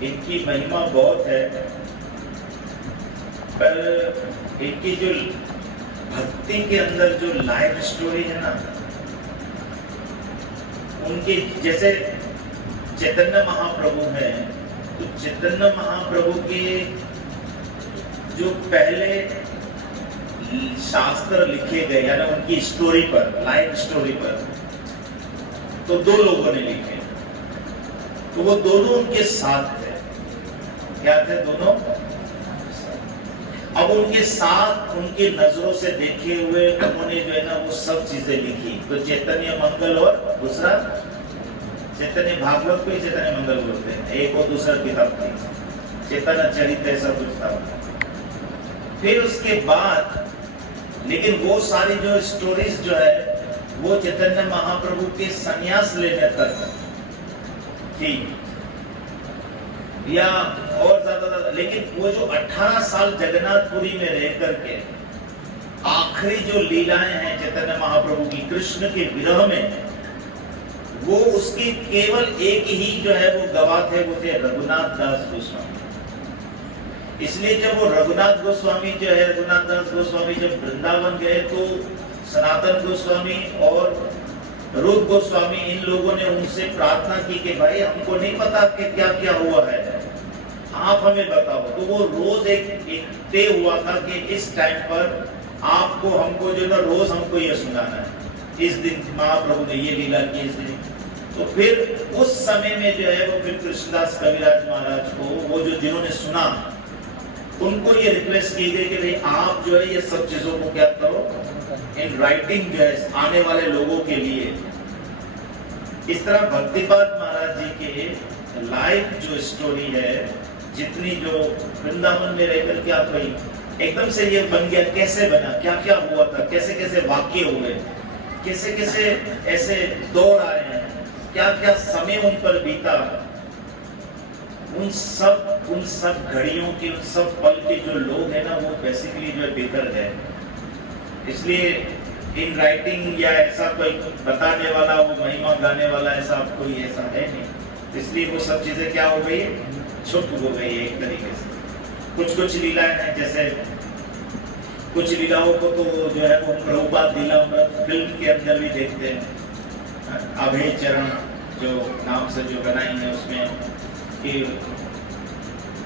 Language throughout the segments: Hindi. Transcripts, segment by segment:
इनकी महिमा बहुत है, पर इनकी जो भक्ति के अंदर जो लाइफ स्टोरी है ना, उनके जैसे चैतन्य महाप्रभु हैं, तो चैतन्य महाप्रभु के जो पहले शास्त्र लिखे गए यानी उनकी स्टोरी पर, लाइफ स्टोरी पर, तो दो लोगों ने लिखे, तो वो दोनों उनके साथ थे। क्या थे दोनों? अब उनके साथ उनकी नजरों से देखे हुए उन्होंने जो है ना वो सब चीजें लिखी। तो चैतन्य मंगल और दूसरा चैतन्य भागवत को ही चैतन्य मंगल बोलते हैं, एक और दूसरा किताब थी चैतन्य चरित्र ऐसा कुछ था। फिर उसके बाद लेकिन वो सारी जो स्टोरीज जो है वो चैतन्य महाप्रभु के संन्यास लेने तक थी या और ज्यादा, लेकिन वो जो 18 साल जगन्नाथपुरी में रह करके आखिरी जो लीलाएं हैं चैतन्य महाप्रभु की कृष्ण के विरह में, वो उसकी केवल एक ही जो है वो गवाह थे, वो थे रघुनाथ दास गोस्वामी। इसलिए जब वो रघुनाथ गोस्वामी जो है, रघुनाथ दास गोस्वामी जब वृंदावन गए तो सनातन गोस्वामी और रूप गोस्वामी इन लोगों ने उनसे प्रार्थना की कि भाई हमको नहीं पता कि क्या क्या हुआ है, आप हमें बताओ। तो वो रोज एक तय हुआ था कि इस टाइम पर आपको हमको जो ना रोज हमको ये सुनाना है, इस दिन महाप्रभु ने ये लीला की इस दिन। तो फिर उस समय में जो है वो फिर कृष्णदास कविराज महाराज को वो जो जिन्होंने सुना उनको ये रिक्वेस्ट की गई कि भाई आप जो है ये सब चीजों को क्या करो इन राइटिंग जो है आने वाले लोगों के लिए। इस तरह भक्तिपाद महाराज जी के लाइफ जो स्टोरी है, जितनी जो वृंदावन में रहकर क्या भाई एकदम से ये बन गया, कैसे बना, क्या क्या हुआ था, कैसे कैसे वाक्य हुए, कैसे कैसे ऐसे दौर आए हैं, क्या क्या समय उन पर बीता, उन सब घड़ियों के, उन सब पल के जो लोग हैं ना वो बेसिकली जो है बिखर गए। इसलिए इन राइटिंग या ऐसा कोई बताने वाला, वो महिमा गाने वाला ऐसा कोई ऐसा है नहीं। इसलिए वो सब चीजें क्या हो गई, छुप हो गई है एक तरीके से। कुछ लीलाएं हैं, जैसे कुछ लीलाओं को तो जो है वो प्रभुपाद लीला फिल्म के अंदर भी देखते हैं। अभय चरण जो नाम से जो बनाई है उसमें कि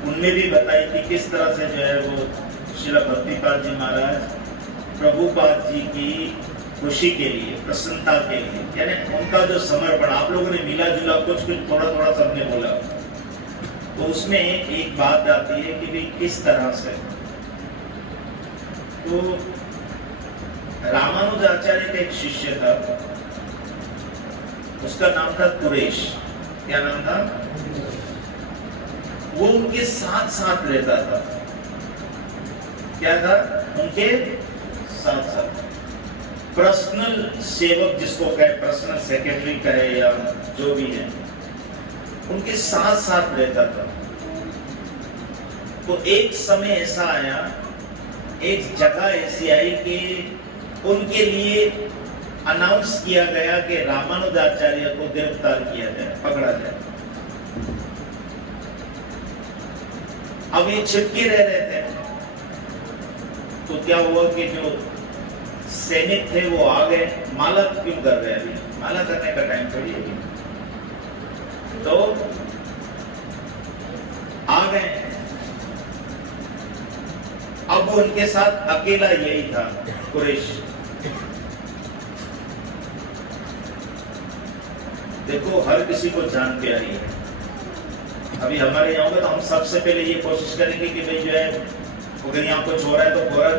उनमें भी बताई थी किस तरह से जो है वो श्रील भक्तिपाद जी महाराज प्रभुपाद जी की खुशी के लिए, प्रसन्नता के लिए, यानी उनका जो समर्पण, आप लोगों ने मिला जुला कुछ थोड़ा सबने बोला, तो उसमें एक बात आती है कि भाई किस तरह से। तो रामानुजाचार्य का एक शिष्य था, उसका नाम था कुरेश। क्या नाम था? वो उनके साथ साथ रहता था। क्या था? उनके साथ साथ पर्सनल सेवक जिसको कहे, पर्सनल सेक्रेटरी कहे या जो भी है, उनके साथ साथ रहता था। तो एक समय ऐसा आया, एक जगह ऐसी आई कि उनके लिए अनाउंस किया गया कि रामानुजाचार्य को गिरफ्तार किया जाए, पकड़ा जाए। अब ये छिपके रह रहे थे, तो क्या हुआ कि जो सैनिक थे वो आ गए। माला क्यों कर रहे हैं अभी? माला करने का टाइम थोड़ी है। तो आ गए। अब वो उनके साथ अकेला यही था कुरैश। देखो हर किसी को जान प्यारी है। अभी हमारे यहाँ होगा तो हम सबसे पहले ये कोशिश करेंगे कि भाई जो है अगर यहाँ कुछ हो रहा है तो फौरन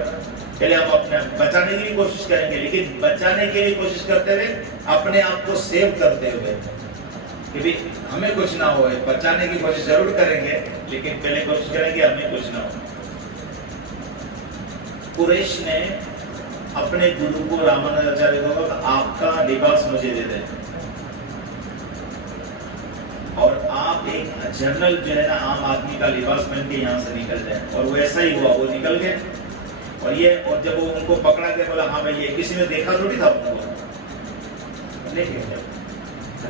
पहले हम अपने बचाने की भी कोशिश करेंगे, लेकिन बचाने की भी कोशिश करते हुए अपने आप को सेव करते हुए कि भाई हमें कुछ ना हो। बचाने की कोशिश जरूर करेंगे, लेकिन पहले कोशिश करेंगे हमें कुछ ना हो। कुरैश ने अपने गुरु को रामानुजाचार्य को कहा आपका लिबास मुझे दे दें और आप एक जनरल जो है ना आम आदमी का लिबास पहन के यहाँ से निकल जाए। और वो ऐसा ही हुआ, वो निकल गए। और जब वो उनको पकड़ा के बोला हाँ भाई ये किसी ने देखा थोड़ी था उनको। लेकिन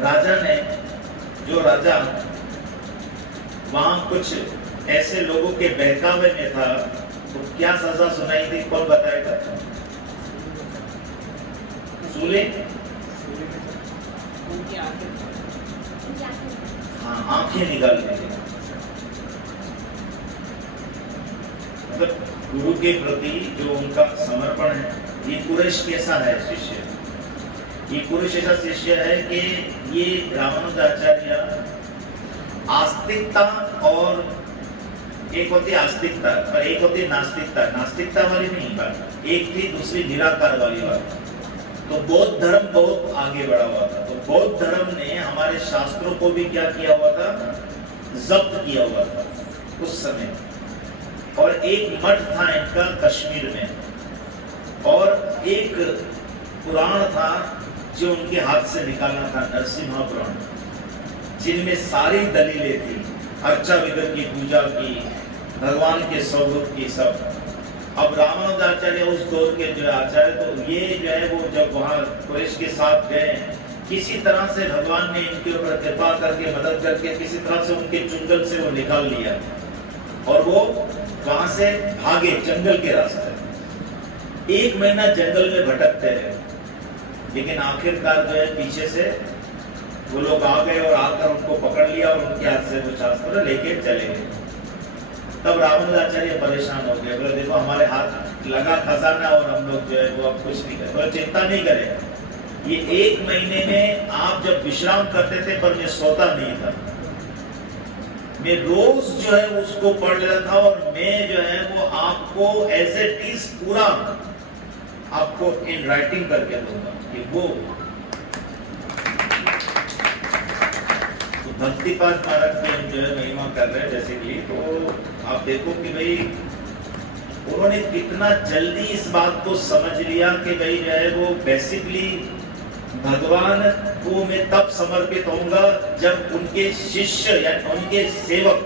राजा ने, जो राजा वहां कुछ ऐसे लोगों के बहकावे में था, तो क्या सजा सुनाई थी, कौन बताएगा? सूले? हाँ, आंखें निकाल दी। मतलब गुरु के प्रति जो उनका समर्पण है, ये कुरैश कैसा है शिष्य? ये कुरैश ऐसा शिष्य है कि ये रामानुजाचार्य आस्तिकता, और एक होती आस्तिकता और एक होती नास्तिकता। नास्तिकता वाली नहीं बात, एक थी, दूसरी निराकार वाली बात। तो बौद्ध धर्म बहुत आगे बढ़ा हुआ था। तो बौद्ध धर्म ने हमारे शास्त्रों को भी क्या किया हुआ था? जब्त किया हुआ था उस समय। और एक मठ था इनका कश्मीर में, और एक पुराण था जो उनके हाथ से निकालना था, नरसिम्हा पुराण, जिनमें सारी दलीलें थी, अर्चा विग्रह की पूजा की, भगवान के स्वरूप की, सब। अब रामानुजाचार्य उस दौर के जो आचार्य, तो ये जो है वो जब वहाँ कुरैश के साथ गए, किसी तरह से भगवान ने इनके ऊपर कृपा करके, मदद करके, किसी तरह से उनके चुंगल से वो निकाल लिया, और वो वहां से भागे जंगल के रास्ते। 1 महीना जंगल में भटकते रहे, लेकिन आखिरकार जो है पीछे से वो लोग आ गए और आकर उनको पकड़ लिया और उनके हाथ से वो शास्त्र लेके चले गए। तब रामानुजाचार्य परेशान हो गए, बोले देखो हमारे हाथ लगा खजाना और हम लोग जो है वो अब कुछ नहीं करें। बोले चिंता नहीं करें, ये 1 महीने में आप जब विश्राम करते थे, पर मैं सोता नहीं था, मैं रोज जो है उसको पढ़ लेता था, और मैं जो है वो आपको एज इट इज पूरा आपको इन राइटिंग करके दूंगा कि वो। तो भक्तिपाद महाराज की हम जो है महिमा कर रहे हैं जैसे कि, तो आप देखो कि भाई उन्होंने कितना जल्दी इस बात को समझ लिया कि भाई जो है वो बेसिकली भगवान को मैं तब समर्पित होऊंगा जब उनके शिष्य या उनके सेवक,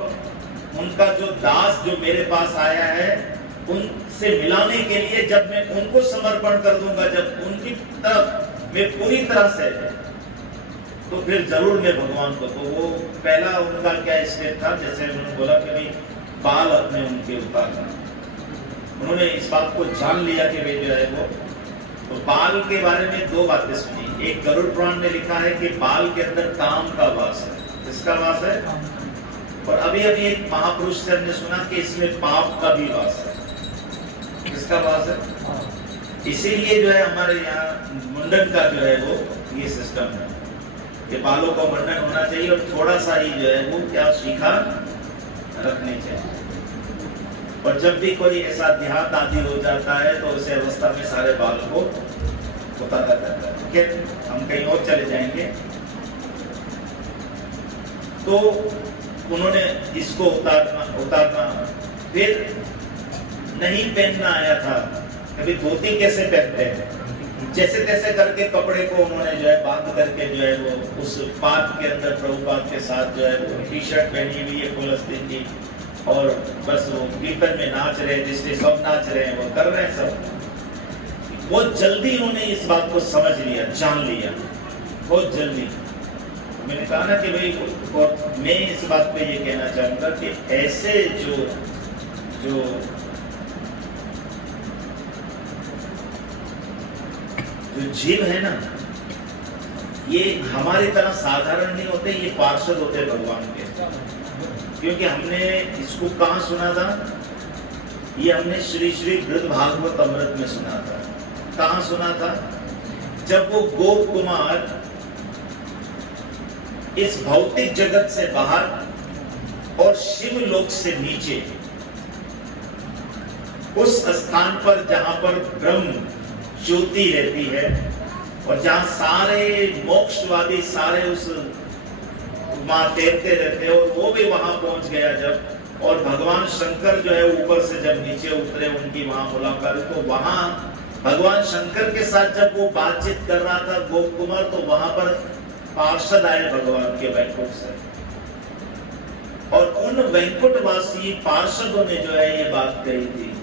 उनका जो दास जो मेरे पास आया है, उनसे मिलाने के लिए जब मैं उनको समर्पण कर दूंगा, जब उनकी तरफ मैं पूरी तरह से, तो फिर जरूर मैं भगवान को। तो वो पहला उनका क्या स्टेप था, जैसे उन्होंने बोला कि भाई बाल अपने उनके उतारना। उन्होंने इस बात को जान लिया कि भाई जो है वो, तो बाल के बारे में 2 बातें सुनी। एक गरुड़ पुराण में लिखा है कि बाल के अंदर काम का वास है। किसका वास है? और अभी अभी एक महापुरुष से हमने सुना कि इसमें पाप का भी वास है। किसका वास है? इसीलिए जो है हमारे यहाँ मुंडन का जो है वो ये सिस्टम है कि बालों का मुंडन होना चाहिए, और थोड़ा सा ही जो है वो क्या शिखा रखनी चाहिए। और जब भी कोई ऐसा देहात आदि हो जाता है, तो उस अवस्था में सारे बाल को उतारा जाता है। हम कहीं और चले जाएंगे। तो उन्होंने इसको उतारना, फिर नहीं पहनना आया था। कभी धोती कैसे पहनते हैं, जैसे तैसे करके कपड़े को उन्होंने जो है बांध करके जो है वो उस पाद के अंदर प्रभुपाद के साथ जो है वो टी शर्ट पहनी हुई है फलस्तीन की, और बस वो कीर्तन में नाच रहे, जिससे सब नाच रहे हैं, वो कर रहे हैं सब। बहुत जल्दी उन्होंने इस बात को समझ लिया, जान लिया, बहुत जल्दी। मैंने कहा ना कि भाई, और मैं इस बात पे ये कहना चाहूंगा कि ऐसे जो जीव है ना, ये हमारी तरह साधारण नहीं होते, ये पार्षद होते भगवान के। क्योंकि हमने इसको कहाँ सुना था? ये हमने श्री श्री वृद्ध भागवत अमृत में सुना था। कहाँ सुना था? जब वो गोप कुमार इस भौतिक जगत से बाहर और शिव लोक से नीचे, उस स्थान पर जहां पर ब्रह्म ज्योति रहती है, और जहां सारे मोक्षवादी सारे उस वहां तैरते रहते हैं, और वो भी वहां पहुंच गया जब, और भगवान शंकर जो है ऊपर से जब नीचे उतरे, उनकी वहां मुलाकात, तो वहां भगवान शंकर के साथ जब वो बातचीत कर रहा था गोप कुमार, तो वहां पर पार्षद आए भगवान के वैकुंठ से, और उन वैकुंठवासी पार्षदों ने जो है ये बात कही थी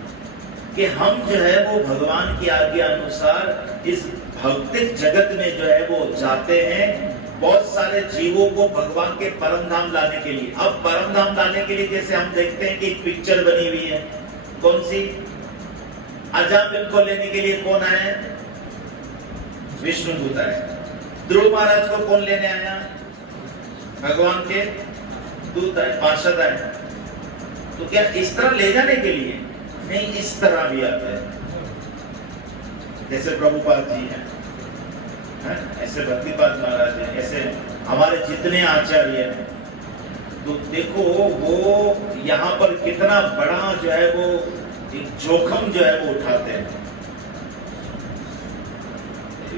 कि हम जो है वो भगवान की आज्ञा अनुसार इस भौतिक जगत में जो है वो जाते हैं, बहुत सारे जीवों को भगवान के परम धाम लाने के लिए। अब परम धाम लाने के लिए जैसे हम देखते हैं कि एक पिक्चर बनी हुई है, कौन सी? अजामिल को लेने के लिए कौन आया? विष्णुदूत आए। ध्रुव महाराज को कौन लेने आया? भगवान के दूत आए, पार्षद आए। तो क्या इस तरह ले जाने के लिए? नहीं, इस तरह भी आते हैं। जैसे प्रभुपाद जी हैं, ऐसे भक्तिपाद महाराज हैं, ऐसे हमारे जितने आचार्य हैं। तो देखो वो यहाँ पर कितना बड़ा जो है वो एक जोखम जो है वो उठाते हैं।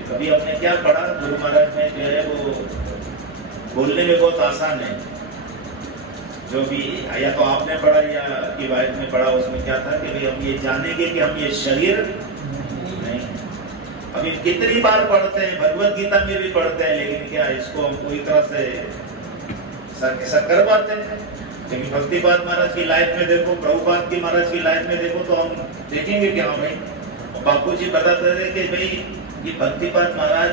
कभी हमने क्या पढ़ा गुरु महाराज में, जो है वो बोलने में बहुत आसान है, जो भी या तो आपने पढ़ा या आपकी वाइफ ने पढ़ा, उसमें क्या था कि भाई हम ये जानेंगे कि हम ये शरीर नहीं। अभी कितनी बार पढ़ते हैं, भगवत गीता में भी पढ़ते हैं, लेकिन क्या इसको हम पूरी तरह से ऐसा कर पाते हैं? लेकिन भक्तिपाद महाराज की लाइफ में देखो, प्रभुपाद की महाराज की लाइफ में देखो, तो हम देखेंगे कि हाँ भाई, बापू जी बताते थे कि भाई ये भक्तिपाद महाराज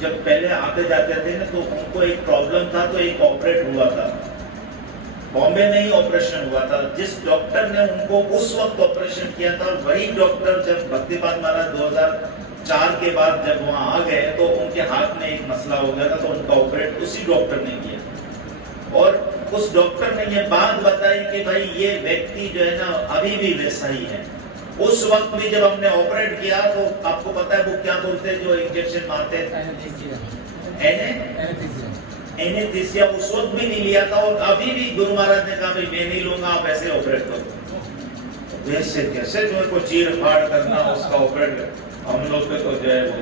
जब पहले आते जाते थे ना, तो उनको एक प्रॉब्लम था, तो एक ऑपरेट हुआ था, बॉम्बे में ही ऑपरेशन हुआ था। जिस डॉक्टर ने उनको उस वक्त ऑपरेशन किया था, वही डॉक्टर जब भक्तिपाद महाराज 2004 के बाद जब वहां आ गए, तो उनके हाथ में एक मसला हो गया था, तो उनका ऑपरेट उसी डॉक्टर ने किया। और उस डॉक्टर ने ये बात बताई कि भाई ये व्यक्ति जो है ना अभी भी वैसा ही है। उस वक्त भी जब हमने ऑपरेट किया, तो आपको पता है वो क्या बोलते हैं, जो इंजेक्शन मारते हैं, एनेस्थीसिया, उस वक्त भी नहीं लिया था। और अभी भी गुरु महाराज ने कहा भाई मैं नहीं लूंगा, आप ऐसे ऑपरेट करो। वैसे कैसे जो है को चीर फाड़ करना उसका ऑपरेट, हम लोग पे तो जो है वो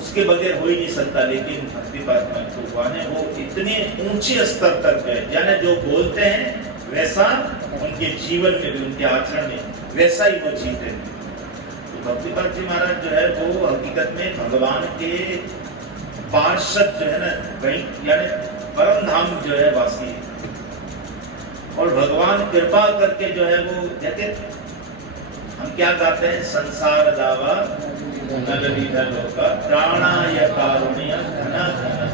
उसके बगैर हो ही नहीं सकता। लेकिन भक्तिपाद महाराज ने वो इतने ऊंचे स्तर तक गए, यानी जो बोलते हैं वैसा उनके जीवन में भी, उनके आचरण में वैसा ही वो जीते। तो भक्तिपाद जी महाराज जो है वो हकीकत में भगवान के पार्षद जो है ना, कहीं यानी परम धाम जो है वासी है। और भगवान कृपा करके जो है वो कहते, हम क्या कहते हैं, संसार दावा नलविधलोका प्राणाय कारुण्य घना घना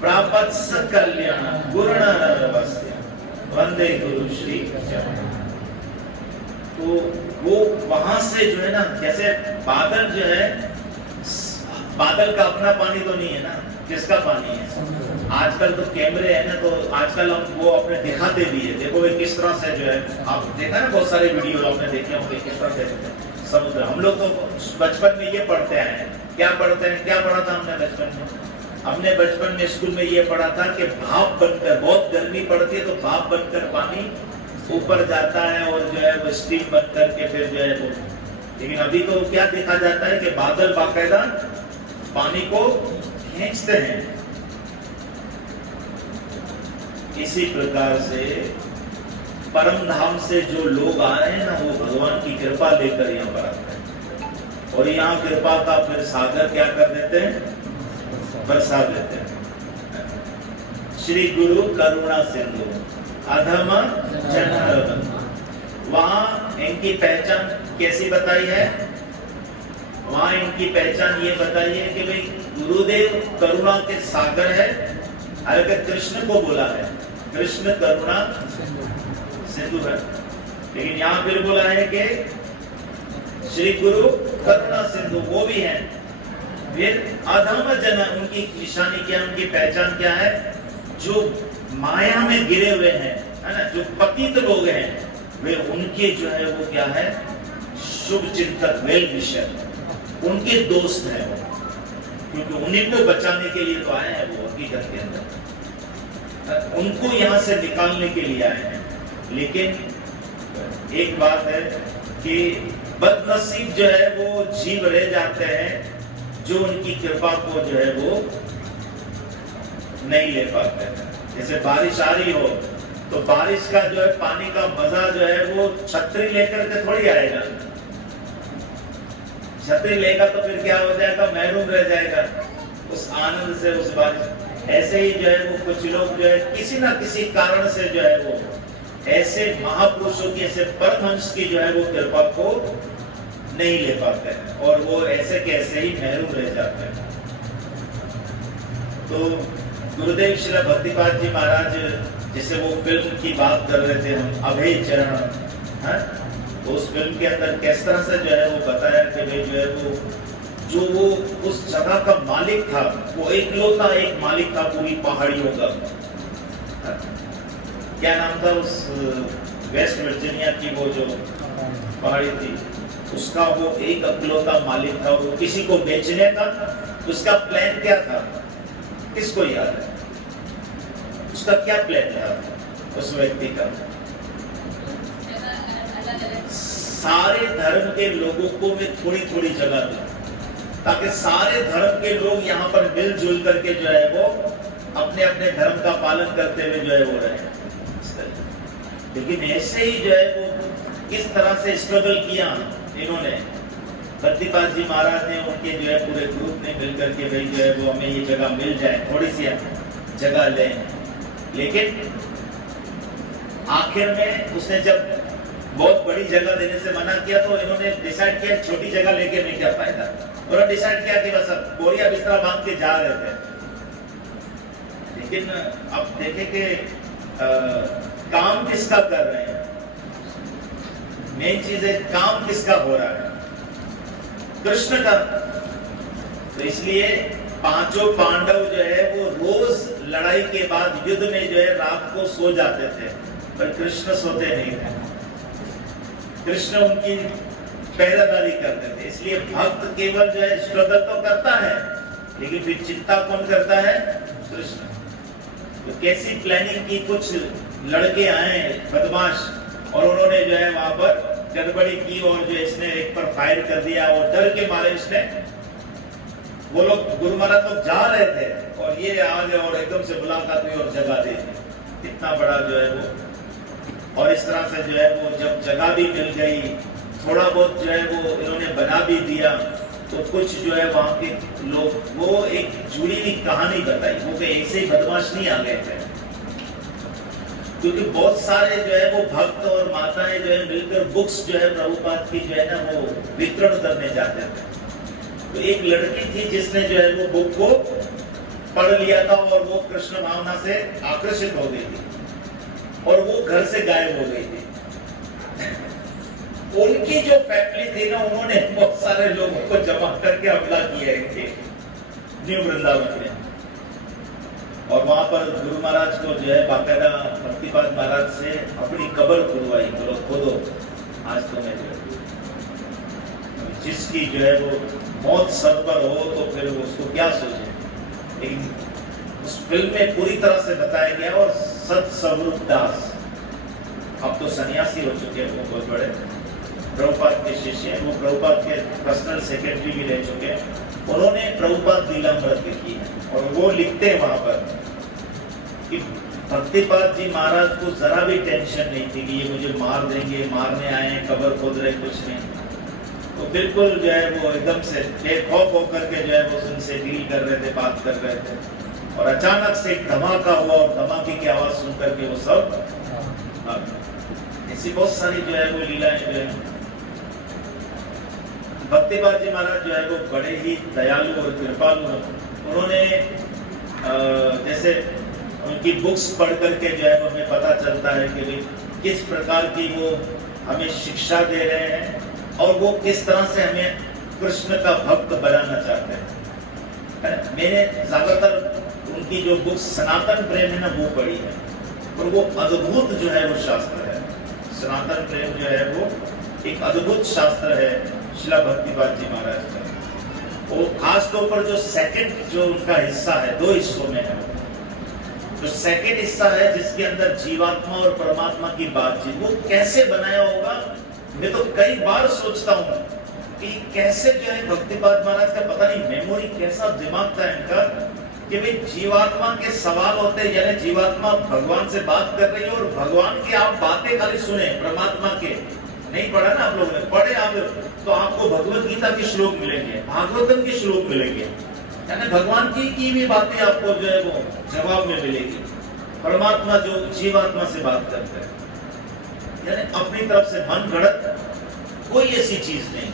प्रापत सकल्याण गुरुणरवस्य वंदे गुरु श्री चरण। तो वो वहां से जो है ना, जैसे बादल जो है, बादल का अपना पानी तो नहीं है ना, किसका पानी है? आजकल तो कैमरे है ना, तो आजकल हम वो अपने दिखाते भी है। देखो ये किस तरह से जो है, आप देखा ना बहुत सारे वीडियो आपने देखे होंगे किस तरह से समुद्र। हम लोग तो बचपन में ये पढ़ते आए हैं। क्या पढ़ते हैं, क्या पढ़ा था हमने बचपन में? हमने बचपन में स्कूल में ये पढ़ा था कि भाप बनकर, बहुत गर्मी पड़ती है तो भाप बनकर पानी ऊपर जाता है और जो है वो स्टीम बन करके फिर जो है वो। लेकिन अभी तो क्या देखा जाता है कि बादल बाकायदा पानी को खींचते हैं। इसी प्रकार से परम धाम से जो लोग आ रहे हैं ना, वो भगवान की कृपा लेकर यहाँ पर आते हैं। और यहाँ कृपा का फिर सागर क्या कर देते हैं, बरसा देते हैं। श्री गुरु करुणा सिंधु अधम जन बंधु। वहां इनकी पहचान कैसी बताई है? वहां इनकी पहचान ये बताई है कि भाई गुरुदेव करुणा के सागर है। अगर कृष्ण को बोला है, कृष्ण करुणा सिंधु है, लेकिन यहाँ फिर बोला है कि श्री गुरु करुणा सिंधु वो भी है। फिर अधम जन, उनकी निशानी क्या, उनकी पहचान क्या है? जो माया में गिरे हुए हैं, है ना, जो पतित लोग हैं, वे उनके जो है वो क्या है, शुभ चिंतक, वेल विशर, उनके दोस्त हैं वो, क्योंकि उन्हीं को बचाने के लिए तो आए हैं वो हकीकत के अंदर, उनको यहाँ से निकालने के लिए आए हैं। लेकिन एक बात है कि बदनसीब जो है वो जीव रह जाते हैं जो उनकी कृपा को जो है वो नहीं ले पाते हैं। जैसे बारिश आ रही हो तो बारिश का जो है पानी का मजा जो है वो छतरी लेकर के थोड़ी आएगा। छतरी लेगा तो फिर क्या हो जाएगा, महरूम रह जाएगा उस आनंद से, उस बारिश। ऐसे ही जो है वो कुछ लोग जो है किसी ना किसी कारण से जो है वो ऐसे महापुरुषों की, ऐसे परमहंस की जो है वो कृपा को नहीं ले पाते हैं और वो ऐसे के ऐसे ही महरूम रह जाते हैं। तो गुरुदेव श्री भक्तिपाद जी महाराज जैसे वो फिल्म की बात कर रहे थे हम, अभय चरण, तो उस फिल्म के अंदर किस तरह से जो है वो बताया कि भाई जो है वो उस जगह का मालिक था, वो एकलौता एक मालिक था पूरी पहाड़ियों का। क्या नाम था उस वेस्ट वर्जीनिया की वो जो पहाड़ी थी, उसका वो एक अकेलौता मालिक था, वो किसी को बेचने का उसका प्लान क्या था, किसको याद है? उसका क्या प्लान था उस व्यक्ति का? सारे धर्म के लोगों को मैं थोड़ी थोड़ी जगह दूं, ताकि सारे धर्म के लोग यहाँ पर मिलजुल करके जो है वो अपने अपने धर्म का पालन करते हुए जो है वो रहे। लेकिन ऐसे ही जो है वो किस तरह से स्ट्रगल किया इन्होंने, भक्तिपाद जी महाराज ने, उनके जो है पूरे ग्रुप ने मिलकर के भाई जो है वो हमें ये जगह मिल जाए, थोड़ी सी जगह लें। लेकिन आखिर में उसने जब बहुत बड़ी जगह देने से मना किया तो इन्होंने डिसाइड किया छोटी जगह लेके नहीं क्या फायदा, और डिसाइड किया कि बस अब बोरिया बिस्तरा बांध के जा रहे थे। लेकिन अब देखें कि काम किसका कर रहे हैं, मेन चीज है काम किसका हो रहा है, कृष्ण का। तो इसलिए पांचों पांडव जो है वो रोज लड़ाई के बाद युद्ध में जो है रात को सो जाते थे, पर कृष्ण सोते नहीं थे, कृष्ण उनकी पहरेदारी करते थे। इसलिए भक्त केवल जो है स्ट्रगल तो करता है, लेकिन फिर चिंता कौन करता है? कृष्ण। तो कैसी प्लानिंग की, कुछ लड़के आए बदमाश और उन्होंने जो है वहां पर गड़बड़ी की और जो इसने एक पर फायर कर दिया, और डर के मारे इसने, वो लोग गुरु महाराज तो जा रहे थे और ये आ गए और एकदम से मुलाकात हुई और जगह दे दी, इतना बड़ा जो है वो। और इस तरह से जो है वो जब जगह भी मिल गई, थोड़ा बहुत जो है वो इन्होंने बना भी दिया, तो कुछ जो है वहां के लोग, वो एक जुड़ी हुई कहानी बताई, वो कि ऐसे ही बदमाश नहीं आ गए थे, क्योंकि बहुत सारे जो है वो भक्त और माताएं जो है मिलकर बुक्स जो है प्रभुपाद की जो है ना वो वितरण करने जाते थे। तो एक लड़की थी जिसने जो है वो बुक को पढ़ लिया था और वो कृष्ण भावना से आकर्षित हो गई थी और वो घर से गायब हो गई थी। उनकी जो फैमिली थी ना, उन्होंने बहुत सारे लोगों को जमा करके हमला किया इनके न्यू वृंदावन में, और वहां पर गुरु महाराज को जो है बाकायदा भक्तिपाद महाराज से अपनी कब्र खुदवाई, बोलो खोदो आज तो मैं जो जिसकी जो है वो मौत सर पर हो तो फिर उसको क्या सोचे। लेकिन उस फिल्म में पूरी तरह से बताया गया। और सत स्वरूप दास अब तो सन्यासी हो चुके हैं, वो बहुत बड़े प्रभुपाद के शिष्य हैं, वो प्रभुपाद के पर्सनल सेक्रेटरी भी रह चुके हैं। उन्होंने प्रभुपाद लीलामृत लिखी है और वो लिखते हैं वहां पर कि भक्तिपाद जी महाराज को जरा भी टेंशन नहीं थी कि ये मुझे मार देंगे, मारने आए हैं, कब्र खोद रहे, कुछ नहीं। तो बिल्कुल जो है वो एकदम से बेखौफ होकर के जो है वो उनसे डील कर रहे थे, बात कर रहे थे। और अचानक से एक धमाका हुआ और धमाके की आवाज सुन करके वो सब ऐसी बहुत सारी जो है वो लीलाएं जो है। भक्तिपाद जी महाराज जो है वो बड़े ही दयालु और कृपालु हैं। उन्होंने जैसे उनकी बुक्स पढ़ करके जो है वो हमें पता चलता है कि किस प्रकार की वो हमें शिक्षा दे रहे हैं और वो किस तरह से हमें कृष्ण का भक्त बनाना चाहते हैं। मैंने ज्यादातर उनकी जो बुक्स सनातन प्रेम है ना वो पढ़ी है, और वो अद्भुत जो है वो शास्त्र है। सनातन प्रेम जो है वो एक अद्भुत शास्त्र है श्रील भक्तिपाद जी महाराज का। वो खास तौर पर जो सेकंड जो उनका हिस्सा है, दो हिस्सों में है। जो सेकंड हिस्सा है जिसके अंदर जीवात्मा और परमात्मा की बातचीत, वो कैसे बनाया होगा। मैं तो कई बार सोचता हूँ कि कैसे जो है भक्तिपाद महाराज का पता नहीं मेमोरी कैसा दिमाग था इनका, कि भाई जीवात्मा के सवाल होते हैं, यानी जीवात्मा भगवान से बात कर रही है और भगवान की आप बातें खाली सुने, परमात्मा के नहीं पढ़ा ना आप लोगों ने, पढ़े आप तो आपको भगवत गीता के श्लोक मिलेंगे, भागवतम के श्लोक मिलेंगे, यानी भगवान की भी बातें आपको जो है वो जवाब में मिलेगी। परमात्मा जो जीवात्मा से बात करते हैं, यानी अपनी तरफ से मन गढ़त कोई ऐसी चीज नहीं।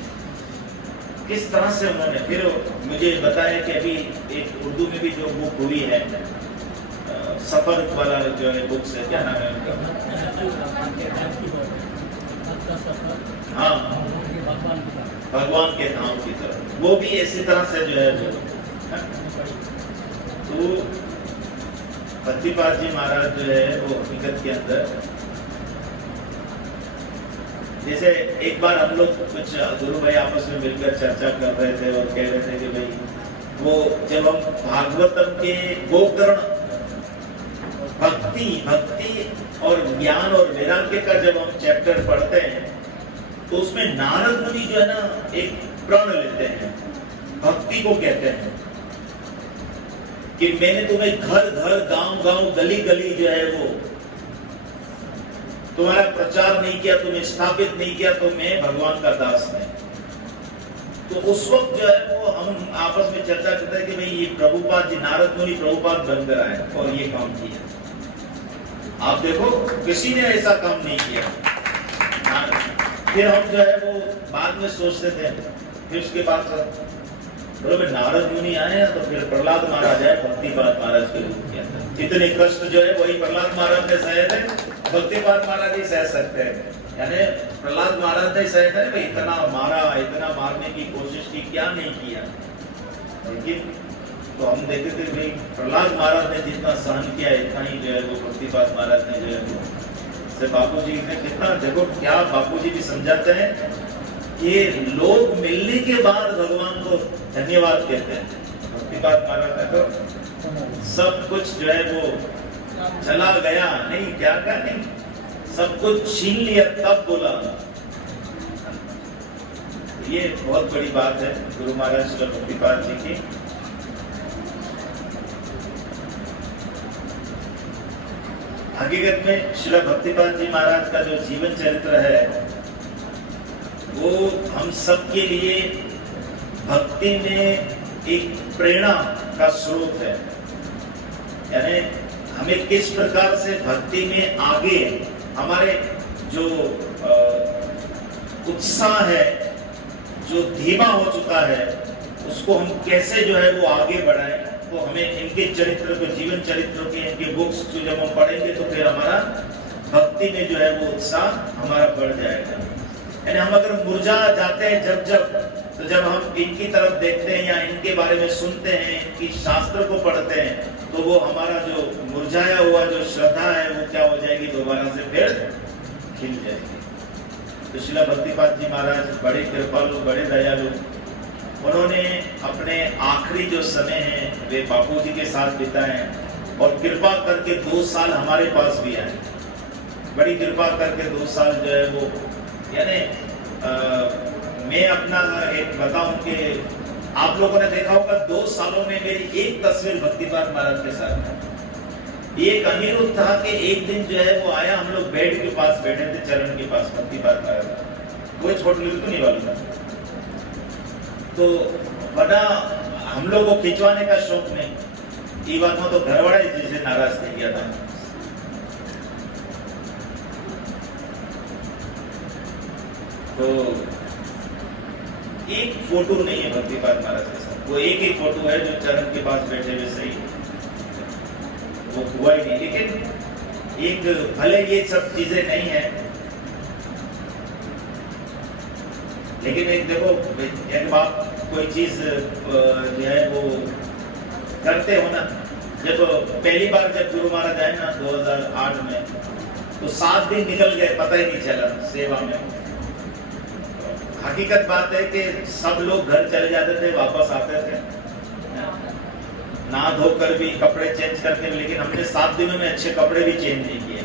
किस तरह से उन्होंने फिर मुझे बताया कि अभी एक उर्दू में भी जो बुक हुई है सफर वाला जो है बुक से, क्या नाम है उनका? हाँ, भगवान के धाम की तरफ, वो भी इसी तरह से जो है तो भक्तिपाद जी महाराज जो है वो हकीकत के अंदर, जैसे एक बार हम लोग कुछ गुरु भाई आपस में मिलकर चर्चा कर रहे थे और कह रहे थे कि भाई वो जब हम भागवतम के गोकर्ण भक्ति और ज्ञान और वैराग्य का जब हम चैप्टर पढ़ते हैं तो उसमें नारद मुनि जो है ना एक प्रण लेते हैं, भक्ति को कहते हैं कि मैंने तुम्हें घर घर गांव गांव गली गली जो है वो तुम्हारा प्रचार नहीं किया, तुम्हें स्थापित नहीं किया, तो मैं भगवान का दास नहीं। तो उस वक्त जो है वो हम आपस में चर्चा करते हैं कि भाई ये प्रभुपाद जी, नारद मुनि प्रभुपाद बनकर आए और ये काम किया। आप देखो किसी ने ऐसा काम नहीं किया। फिर हम जो है वो बाद में सोचते थे, फिर उसके बाद नारद मुनि आए हैं तो फिर प्रहलाद महाराज आए भक्तिपाद महाराज के रूप के अंदर। इतने कष्ट जो है वही प्रहलाद महाराज ने सहे थे, भक्तिपाद महाराज ही सह सकते हैं। यानी प्रहलाद महाराज ने सहे थे भाई, इतना मारा, इतना मारने की कोशिश की, क्या नहीं किया। लेकिन तो हम देखते थे भाई प्रहलाद महाराज ने जितना सहन किया इतना ही जो है वो भक्तिपाद महाराज ने जो है वो बापू जी ने कितना, देखो क्या बापू जी भी समझाते हैं कि लोग मिलने के बाद भगवान को धन्यवाद कहते हैं। भक्तिपाद महाराज तो सब कुछ जो है वो चला गया नहीं, क्या क्या नहीं, सब कुछ छीन लिया तब बोला। ये बहुत बड़ी बात है गुरु महाराज श्री भक्तिपाद जी की। हकीकत में श्री भक्तिपाद जी महाराज का जो जीवन चरित्र है वो हम सबके लिए भक्ति में एक प्रेरणा का स्रोत है। यानी हमें किस प्रकार से भक्ति में आगे हमारे जो उत्साह है, जो धीमा हो चुका है, उसको हम कैसे जो है वो आगे बढ़ाएं। तो हमें इनके चरित्र को, जीवन चरित्र के इनके बुक्स जो जब हम पढ़ेंगे तो फिर हमारा भक्ति में जो है वो उत्साह हमारा बढ़ जाएगा। यानी हम अगर मुरझा जाते हैं जब जब हम इनकी तरफ देखते हैं या इनके बारे में सुनते हैं, इनकी शास्त्र को पढ़ते हैं, तो वो हमारा जो मुरझाया हुआ जो श्रद्धा है वो क्या हो जाएगी, दोबारा से फिर खिल जाएगी। तो श्रील भक्तिपाद जी महाराज बड़े कृपालु, बड़े दयालु, उन्होंने अपने आखिरी जो समय है वे बापू जी के साथ बिताए और कृपा करके 2 साल हमारे पास भी आए। बड़ी कृपा करके 2 साल जो है वो, यानी मैं अपना एक बताऊं कि आप लोगों ने देखा होगा 2 सालों में मेरी एक तस्वीर भक्तिपाद महाराज के साथ है। एक अनिरुद्ध था कि एक दिन जो है वो आया, हम लोग बेड के पास बैठे थे, चरण के पास भक्तिपाद महाराज, कोई छोटे लोग तो नहीं वाला था। तो बड़ा हम लोग को खिंचवाने का शौक नहीं, ये बात में तो घर वाले जिसे नाराज नहीं किया था। तो एक फोटो नहीं है भक्तिपाद महाराज के साथ, वो एक ही फोटो है जो चरण के पास बैठे हुए, सही वो हुआ ही नहीं। लेकिन एक भले ये सब चीजें नहीं है, लेकिन एक देखो, एक बात कोई चीज जो है वो करते हो ना, जब पहली बार जब गुरु महाराज आए ना 2008 में, तो 7 दिन निकल गए, पता ही नहीं चला सेवा में। हकीकत बात है कि सब लोग घर चले जाते थे, वापस आते थे नहा धोकर भी, कपड़े चेंज करके, लेकिन हमने 7 दिनों में अच्छे कपड़े भी चेंज नहीं किए।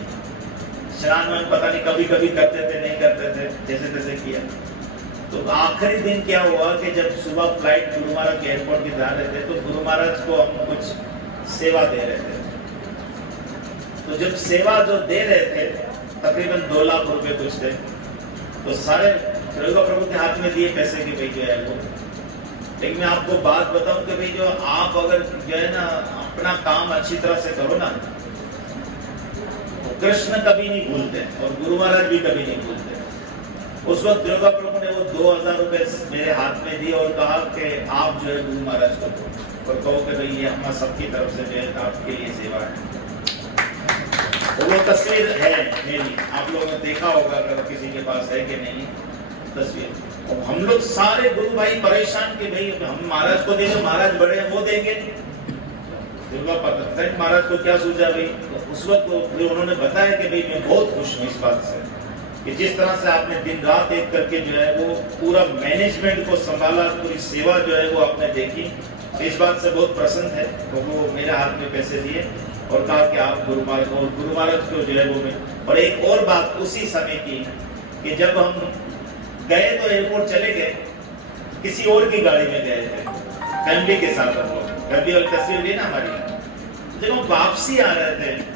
स्नान मान पता नहीं कभी कभी करते थे, नहीं करते थे, जैसे तैसे किया। तो आखिरी दिन क्या हुआ कि जब सुबह फ्लाइट गुरु महाराज के एयरपोर्ट की जा रहे थे, तो गुरु महाराज को हम कुछ सेवा दे रहे थे। तो जब सेवा जो दे रहे थे, तकरीबन 2 लाख रुपए कुछ थे, तो सारे प्रभु के हाथ में दिए पैसे की भाई जो है वो। लेकिन मैं आपको बात बताऊं कि भाई जो आप अगर जो है ना अपना काम अच्छी तरह से करो ना, तो कृष्ण कभी नहीं भूलते और गुरु महाराज भी कभी नहीं भूलते। उस वक्त दुर्गा प्रभु ने वो 2000 रुपए मेरे हाथ में दिए और कहा कि आप जो है गुरु महाराज को दो और कहो कि भाई ये हम सबकी तरफ से जो है आपके लिए सेवा है। तो वो तस्वीर है मेरी, आप लोगों ने देखा होगा, अगर किसी के पास है कि नहीं तस्वीर। और हम लोग सारे गुरु भाई परेशान कि भाई हम महाराज को देंगे, महाराज बड़े हैं वो देंगे, दुर्गा पता महाराज को क्या सूझा भाई। तो उस वक्त उन्होंने बताया कि भाई मैं बहुत खुश हूँ इस बात से कि जिस तरह से आपने दिन रात एक करके जो है वो पूरा मैनेजमेंट को संभाला, पूरी सेवा जो है वो आपने देखी, इस बात से बहुत प्रसन्न है। तो वो मेरे हाथ में पैसे दिए और कहा कि आप गुरु महाराज को जो है वो मैं। और एक और बात उसी समय की कि जब हम गए तो एयरपोर्ट चले गए, किसी और की गाड़ी में गए थे फैमिली के साथ, हम लोग फैमिली वाली तस्वीर ली ना हमारी। जब हम वापसी आ रहे थे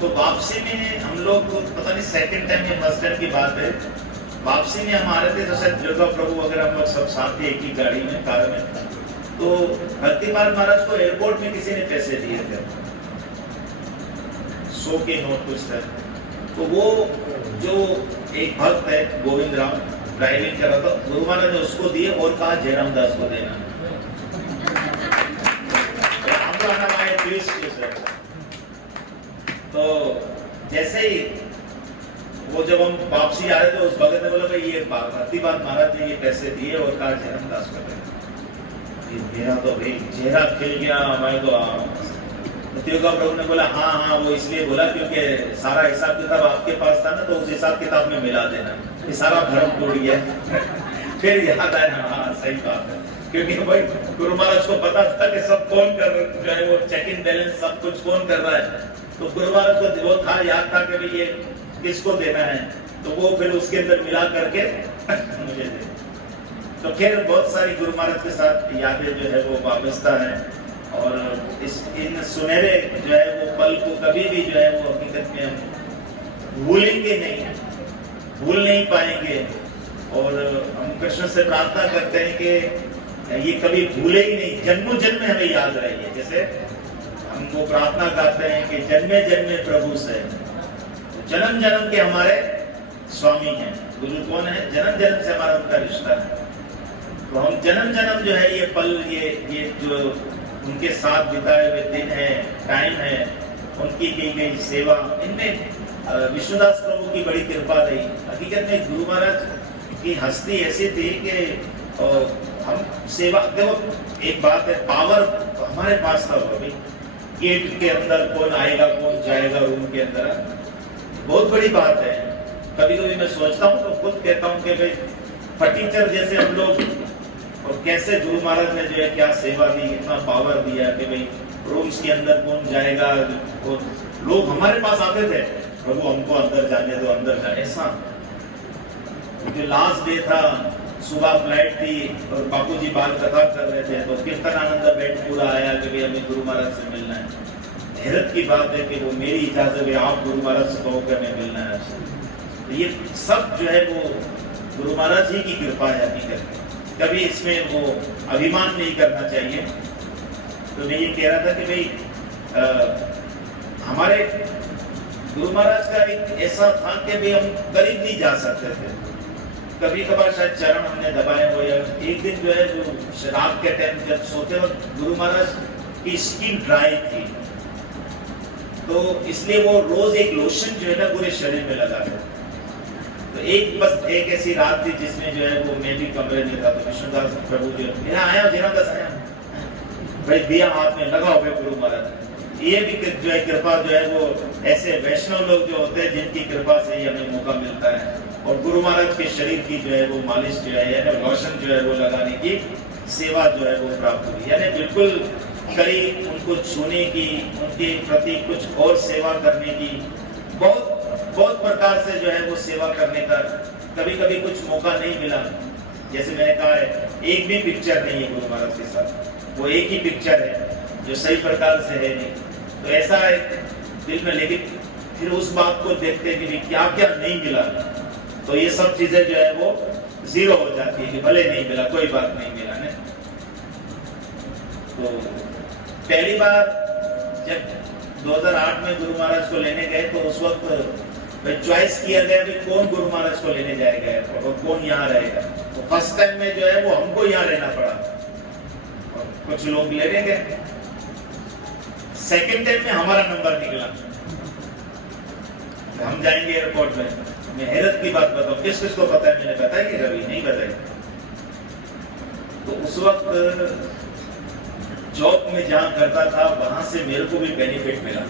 तो वापसी में हम लोग पता नहीं सेकंड टाइम या फर्स्ट टाइम की बात है, वापसी में हम आ रहे थे तो शायद दुर्गा प्रभु वगैरह हम लोग सब साथ थे एक ही गाड़ी में, कार में। तो भक्तिपाल महाराज को एयरपोर्ट में किसी ने पैसे दिए थे 100 के नोट कुछ थे। तो वो जो एक भक्त है गोविंद राम ड्राइविंग कर रहा था, गुरु महाराज ने उसको दिए और कहा जयराम दास को देना। तो जैसे ही वो जब हम वापसी आ रहे थे उस भगत ने बोला भाई ये भक्तिपाल महाराज ने ये पैसे दिए और कहा जयराम दास को देना। मेरा तो भाई चेहरा खिल गया, मैं तो दुर्गा प्रभु ने बोला हाँ हाँ वो इसलिए बोला क्योंकि सारा हिसाब किताब आपके पास था ना, तो उस हिसाब किताब में मिला देना, ये सारा धर्म टूट गया। फिर याद आया ना, हाँ सही बात है, क्योंकि भाई गुरु महाराज को पता था कि सब कौन कर जो है वो चेक इन बैलेंस सब कुछ कौन कर रहा है। तो गुरु महाराज को वो था, याद था कि भाई ये किसको देना है, तो वो फिर उसके अंदर मिला करके मुझे दे। तो खैर बहुत सारी गुरु महाराज के साथ यादें जो है वो वाबस्ता है और इन सुनहरे जो है वो पल को कभी भी जो है वो हकीकत में हम भूलेंगे नहीं, भूल नहीं पाएंगे। और हम कृष्ण से प्रार्थना करते हैं कि ये कभी भूले ही नहीं, जन्मों जन्म में हमें याद रहिए। जैसे हम वो प्रार्थना करते हैं कि जन्मे जन्मे प्रभु से, जन्म जन्म के हमारे स्वामी हैं। गुरु कौन है? जन्म जन्म से हमारा उनका रिश्ता है। तो हम जन्म जन्म जो है ये पल, ये जो उनके साथ बिताए हुए दिन है, टाइम है, उनकी की गई सेवा, इनमें विष्णुदास प्रभु की बड़ी कृपा रही। हकीकत में गुरु महाराज की हस्ती ऐसी थी कि हम सेवा, देखो एक बात है, पावर हमारे पास था अभी, गेट के अंदर कौन आएगा कौन जाएगा रूम के अंदर, बहुत बड़ी बात है। कभी कभी मैं सोचता हूँ तो खुद कहता हूँ कि भाई फटीचर जैसे हम लोग, और कैसे गुरु महाराज ने जो है क्या सेवा दी, इतना पावर दिया कि भाई रूम्स के अंदर कौन जाएगा। और लोग हमारे पास आते थे, प्रभु हमको अंदर जाने दो, अंदर जाए, ऐसा। जो लास्ट डे था, सुबह फ्लाइट थी और बापू जी बाल कथा कर रहे थे, तो कीर्तन आनंद बैंड पूरा आया कि भाई हमें गुरु महाराज से मिलना है। हैरत की बात है कि वो मेरी इजाजत है, आप गुरु महाराज से कहो कि हमें मिलना है। तो ये सब जो है वो गुरु महाराज जी की कृपा है हकीकत में, कभी इसमें वो अभिमान नहीं करना चाहिए। तो मैं ये कह रहा था कि भाई हमारे गुरु महाराज का एक ऐसा था कि भाई हम करीब नहीं जा सकते थे, कभी कभार शायद चरण हमने दबाए हो, या एक दिन जो है जो रात के टाइम जब सोते वक्त गुरु महाराज की स्किन ड्राई थी, तो इसलिए वो रोज एक लोशन जो है ना पूरे शरीर में लगाते। तो एक ऐसी रात थी जिसमें जो है वो मैं भी कमरे में था, तो विष्णुदास प्रभु जो मेरा आया, जयरामदास आया, भाई दिया हाथ में, लगाओ भाई गुरु महाराज। ये भी जो है कृपा जो है वो ऐसे वैष्णव लोग जो होते हैं जिनकी कृपा से ही हमें मौका मिलता है। और गुरु महाराज के शरीर की जो है वो मालिश जो है, यानी लोशन जो है वो लगाने की सेवा जो है वो प्राप्त हुई, यानी बिल्कुल करीब उनको छूने की, उनके प्रति कुछ और सेवा करने की, बहुत बहुत प्रकार से जो है वो सेवा करने का कभी कभी कुछ मौका नहीं मिला। जैसे मैंने कहा है, एक भी पिक्चर नहीं है गुरु महाराज के साथ, वो एक ही पिक्चर है जो सही प्रकार से है नहीं। तो ऐसा है दिल में, लेकिन फिर उस बात को देखते हैं कि क्या क्या नहीं मिला, तो ये सब चीजें जो है वो जीरो हो जाती है कि भले नहीं मिला, कोई बात नहीं मिला ने। तो पहली बार जब 2008 में गुरु महाराज को लेने गए तो उस वक्त चॉइस किया गया कि कौन गुरु महाराज को लेने जाएगा एयरपोर्ट और कौन यहाँ रहेगा। तो फर्स्ट टाइम में जो है वो हमको यहाँ रहना पड़ा और कुछ लोग लेने गए। सेकेंड टाइम में हमारा नंबर निकला, हम जाएंगे एयरपोर्ट में। मैं हैरत की बात बताऊं, किस किस को पता है? मैंने बताया कि कभी नहीं बताया। तो उस वक्त जॉब में जहां करता था वहां से मेरे को भी बेनिफिट मिला।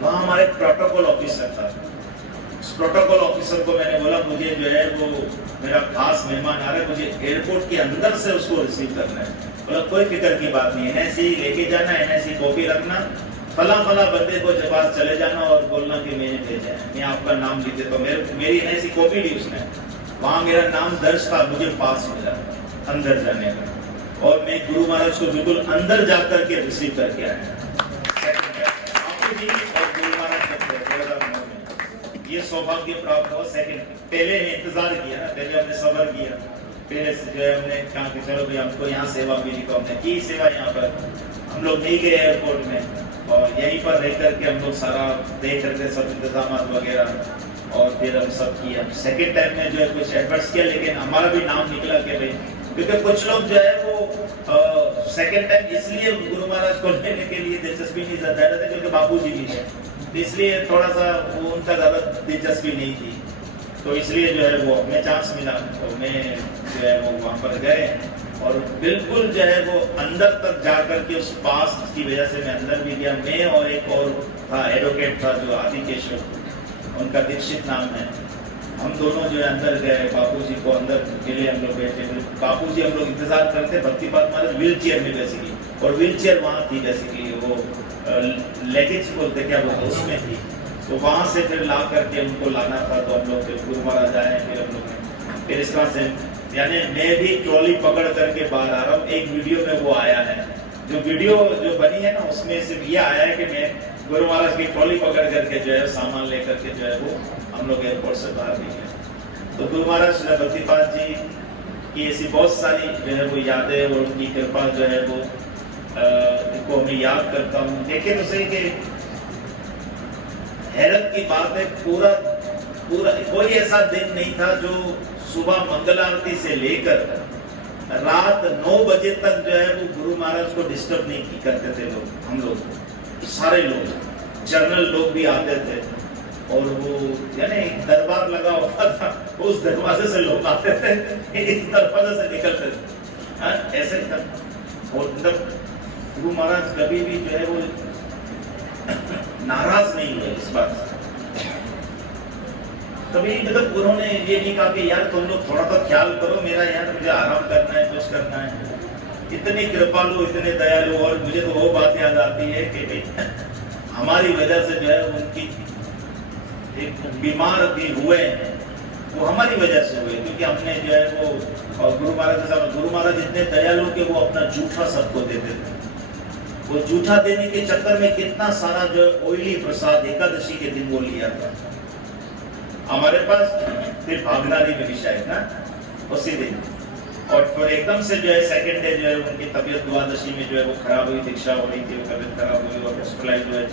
वहां हमारे प्रोटोकॉल ऑफिसर था। उस प्रोटोकॉल ऑफिसर को मैंने बोला मुझे जो है वो मेरा खास मेहमान आ रहा है, मुझे एयरपोर्ट के अंदर से उसको रिसीव करना है। बोला कोई फिक्र की बात नहीं, एनआईसी लेके जाना, एनआईसी कॉपी रखना, फला बंदे को जब आज चले जाना और बोलना कि मैंने भेजा है, मैं आपका नाम लिख देता हूं। मेरी एनआईसी कॉपी ली उसने, वहां मेरा नाम दर्ज था, मुझे पास मिला अंदर जाने का और मैं गुरु महाराज को बिल्कुल अंदर जाकर के रिसीव करके आया। ये सौभाग्य प्राप्त हुआ। सेकंड पहले इंतजार किया, पहले हमने सब्र किया, पहले से जो है हमने कहा कि चलो भाई हमको यहाँ सेवा मिली तो हमने की सेवा। यहाँ पर हम लोग नहीं गए एयरपोर्ट में और यहीं पर रह करके हम लोग सारा देख करके सब इंतजाम वगैरह और फिर हम सब किया। सेकंड टाइम में जो है कुछ एफर्ट्स किया, लेकिन हमारा भी नाम निकला कि भाई, क्योंकि कुछ लोग जो है वो सेकंड टाइम इसलिए गुरु महाराज को लेने के लिए दिलचस्पी नहीं जता रहे थे क्योंकि बापू जी भी है, इसलिए थोड़ा सा वो उनका ज्यादा दिलचस्पी नहीं थी। तो इसलिए जो है वो हमें चांस मिला तो मैं जो है वो वहाँ पर गए और बिल्कुल जो है वो अंदर तक जा करके उस पास की वजह से मैं अंदर भी गया। मैं और एक और था एडवोकेट था जो आदि केशव, उनका दीक्षित नाम है। हम दोनों जो है अंदर गए, बापू जी को अंदर के लिए हम लोग बैठे। बापू जी हम लोग इंतजार करते, भक्तिपाद महाराज व्हील चेयर में बेसिकली, और व्हील चेयर वहाँ थी बेसिकली वो लेगेज बोलते क्या बोलते उसमें थी। तो वहाँ से फिर ला करके उनको लाना था तो हम लोग फिर गुरु महाराज आए। फिर हम लोग फिर इस तरह से यानी मैं भी ट्रॉली पकड़ करके बाहर आ रहा हूँ। एक वीडियो में वो आया है, जो वीडियो जो बनी है ना उसमें सिर्फ ये आया है कि मैं गुरु महाराज की ट्रॉली पकड़ करके जो है सामान लेकर के जो है वो हम लोग एयरपोर्ट से बाहर निकले। तो गुरु महाराज भक्तिपाद जी की ऐसी बहुत सारी जो है वो यादें और उनकी कृपा जो है वो को मैं याद करता हूँ। देखिए तो सही कि हैरत की बात है, पूरा कोई ऐसा दिन नहीं था जो सुबह मंगल आरती से लेकर रात 9 बजे तक जो है वो गुरु महाराज को डिस्टर्ब नहीं करते थे लोग। हम लोग सारे लोग जर्नल लोग भी आते थे और वो यानी दरबार लगा होता था, उस दरवाजे से लोग आते थे, इस दरवाजे से निकलते थे, ऐसे था। और मतलब गुरु महाराज कभी भी जो है वो नाराज नहीं हुए इस बात से। कभी मतलब उन्होंने ये नहीं कहा कि यार तुम लोग थोड़ा सा ख्याल करो मेरा, यार मुझे आराम करना है, कुछ करना है। इतने कृपालु, इतने दयालु। और मुझे तो वो बात याद आती है कि भाई हमारी वजह से जो है उनकी एक बीमार भी हुए, वो हमारी वजह से हुए क्योंकि हमने जो है वो और गुरु महाराज के साथ, गुरु महाराज इतने दयालु कि वो अपना जूठा सबको देते थे। वो जूठा देने के चक्कर में कितना सारा जो ऑयली प्रसाद एकादशी के दिन वो लिया था हमारे पास, फिर भागनारी में भी शायद ना उसी दिन। और फिर एकदम से जो है सेकंड डे जो है उनकी तबीयत द्वादशी में जो है वो खराब हुई, दीक्षा हो रही थी, तबीयत खराब हुई और हॉस्पिटलाइज हुए,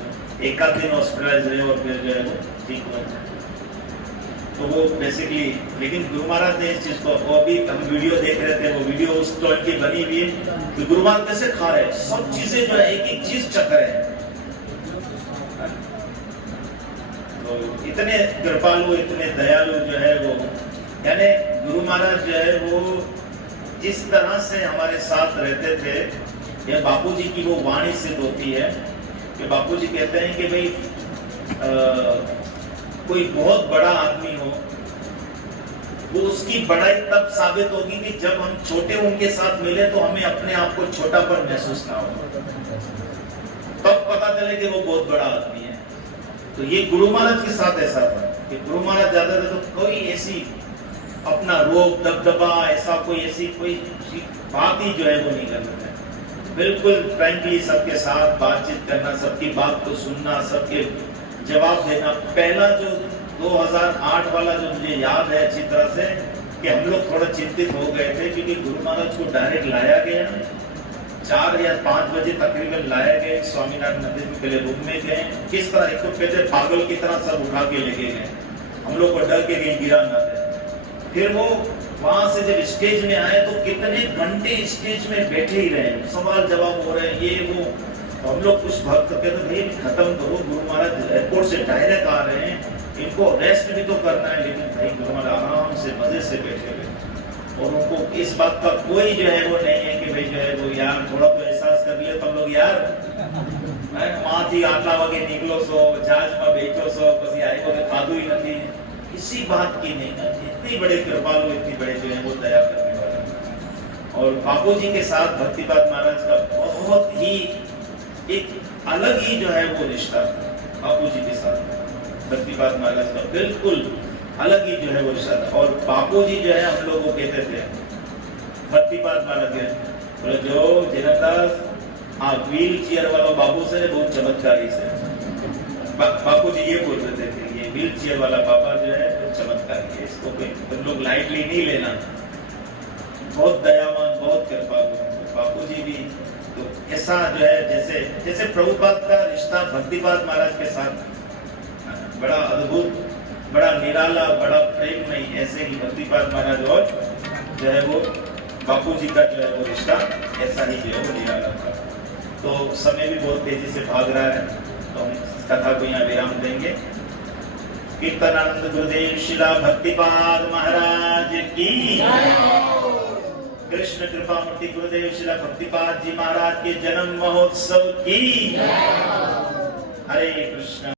एक आध दिन हॉस्पिटलाइज रहे और फिर जो है वो ठीक हुए। तो वो बेसिकली, लेकिन गुरु महाराज ने इस चीज को, वो अभी हम वीडियो देख रहे थे, वो वीडियो उस टाइम की बनी हुई है तो गुरु महाराज कैसे खा रहे हैं, सब चीजें जो है एक एक चीज चख रहे हैं। तो इतने कृपालु, इतने दयालु जो है वो, यानी गुरु महाराज जो है वो जिस तरह से हमारे साथ रहते थे, यह बापूजी की वो वाणी सिद्ध होती है कि बापूजी कहते हैं कि भाई कोई बहुत बड़ा आदमी हो, वो उसकी बड़ाई तब साबित होगी कि जब हम छोटे उनके साथ मिले तो हमें अपने आप को छोटापन महसूस ना हो, तब पता चले कि वो बहुत बड़ा आदमी है। तो ये गुरु महाराज के साथ ऐसा था कि गुरु महाराज जाते थे तो कोई ऐसी अपना रोब दबदबा, ऐसा कोई ऐसी कोई बात ही जो है वो नहीं करते थे। बिल्कुल फ्रैंकली सबके साथ बातचीत करना, सबकी बात को सुनना, सबके जवाब देना। पहला जो 2008 वाला जो मुझे याद है अच्छी तरह से कि हम लोग थोड़ा चिंतित हो गए थे क्योंकि गुरु महाराज को डायरेक्ट लाया गया 4 या 5 बजे तकरीबन लाए गए, स्वामीनारायण मंदिर में पहले रूम में गए, किस तरह एक तो कहते पागल की तरह सब उठा के लेके गए, हम लोग को डर के कहीं गिरा ना दे। फिर वो वहां से जब स्टेज में आए तो कितने घंटे स्टेज में बैठे ही रहे, सवाल जवाब हो रहे हैं ये वो। तो हम लोग कुछ भक्त कहते भाई खत्म करो, गुरु महाराज एयरपोर्ट से डायरेक्ट आ रहे हैं, इनको रेस्ट भी तो करना है। लेकिन भाई गुरु महाराज आराम से मजे से बैठे हुए, और उनको इस बात का कोई जो है वो नहीं है कि भाई जो है वो यार थोड़ा तो एहसास कर ले तुम लोग यार, माथी आटला वगे निकलो सो, जहाज में बैठो सो, પછી આવ્યો કે ખાધું ही नहीं, किसी बात की नहीं। इतनी बड़े कृपालु, इतनी बड़े जो है वो दया करने वाले। और बापू जी के साथ भक्तिपाद महाराज का बहुत ही एक अलग ही जो है वो रिश्ता था। बापू जी के साथ भक्तिपाद महाराज का बिल्कुल अलग ही जो है वो रिश्ता था। और बापू जी जो है हम लोग को कहते थे भक्तिपाद महाराज के बोले जो जनकदास हाँ व्हील चेयर वाला बाबू से बहुत चमत्कारी से बापू जी ये बोल रहे थे कि ये व्हील चेयर वाला बाबा जो है बहुत चमत्कारी है, इसको तुम लोग लाइटली नहीं लेना, बहुत दयावान, बहुत कृपालु बापू जी भी। तो ऐसा जो है जैसे जैसे प्रभुपाद का रिश्ता भक्तिपाद महाराज के साथ बड़ा अद्भुत, बड़ा निराला, बड़ा प्रेममय, ऐसे ही भक्तिपाद महाराज और जो है वो बापू जी का जो है वो रिश्ता ऐसा ही जो है वो निराला था। तो समय भी बहुत तेजी से भाग रहा है, तो हम इस कथा को यहाँ विराम देंगे। कीर्तनानंद गुरुदेव शिला भक्तिपाद महाराज की, कृष्ण कृपा मूर्ति गुरुदेव शिला भक्तिपाद जी महाराज के जन्म महोत्सव की। हरे कृष्ण।